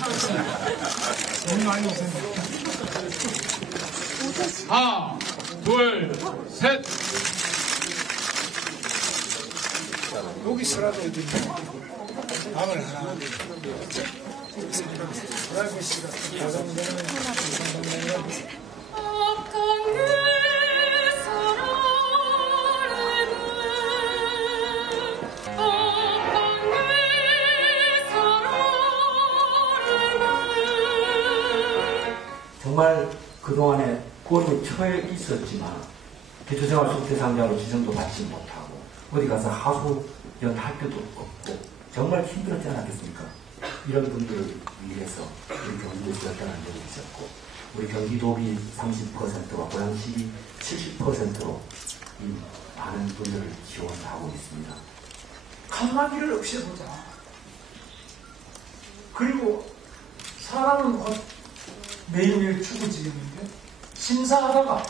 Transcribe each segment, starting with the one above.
너무 많이 오세요. 하나, 둘, 셋. 여기서라도 어디 밤을 하나. 드라이브 씨가 가장 정말 그동안에 꿈이 처해 있었지만 기초생활 대상자로 지정도 받지 못하고 어디 가서 하소 연 할 때도 없고 정말 힘들었지 않았겠습니까? 이런 분들을 위해서 우리 경기도 지었다는 적이 있었고 우리 경기도비 30%와 고양시비 70%로 이 많은 분들을 지원하고 있습니다. 칸막이를 없애보자. 그리고 사람은 곧 매일매일 죽어지겠는데 심사하다가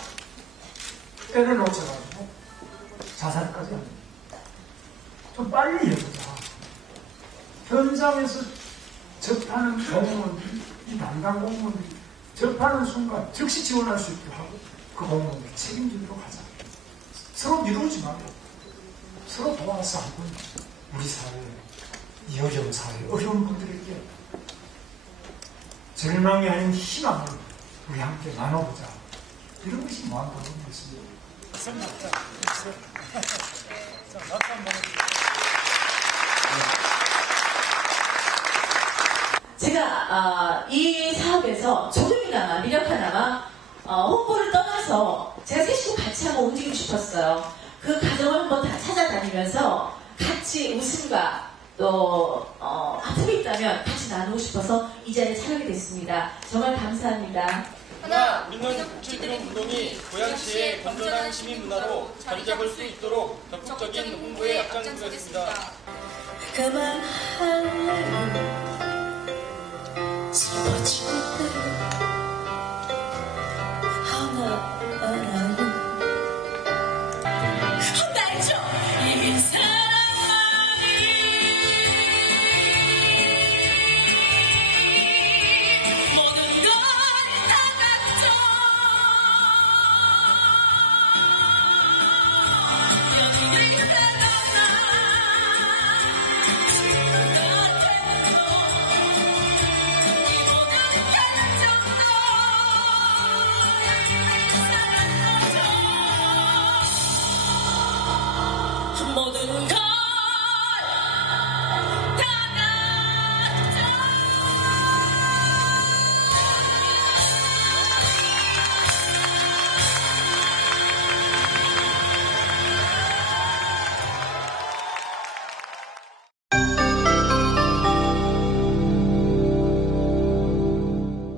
때를 놓쳐가지고 자살까지 합니다. 좀 빨리 해보자. 현장에서 접하는 공무원들이, 이 담당 공무원들이 접하는 순간 즉시 지원할 수 있게 하고 그 공무원들 책임지도록 하자. 서로 미루지 말고 서로 도와서 하고 우리 사회, 이 어려운 사회, 어려운 분들에게 절망이 아닌 희망을 우리 함께 나눠보자. 이런 것이 무한도전 것입니다. 제가 아, 이 사업에서 조금이나마 미력 하나마 어, 홍보를 떠나서 제가 셋이서 같이 한번 움직이고 싶었어요. 그 과정을 한번 다 찾아다니면서 같이 웃음과 또 어, 아픔이 있다면 같이 나누고 싶어서 이 자리에 참여하게 됐습니다. 정말 감사합니다. 하나 민원 출드림 운동이 고양시의 건전한 시민 문화로 자리 잡을 수 있도록 적극적인 홍보에 앞장서겠습니다. 그만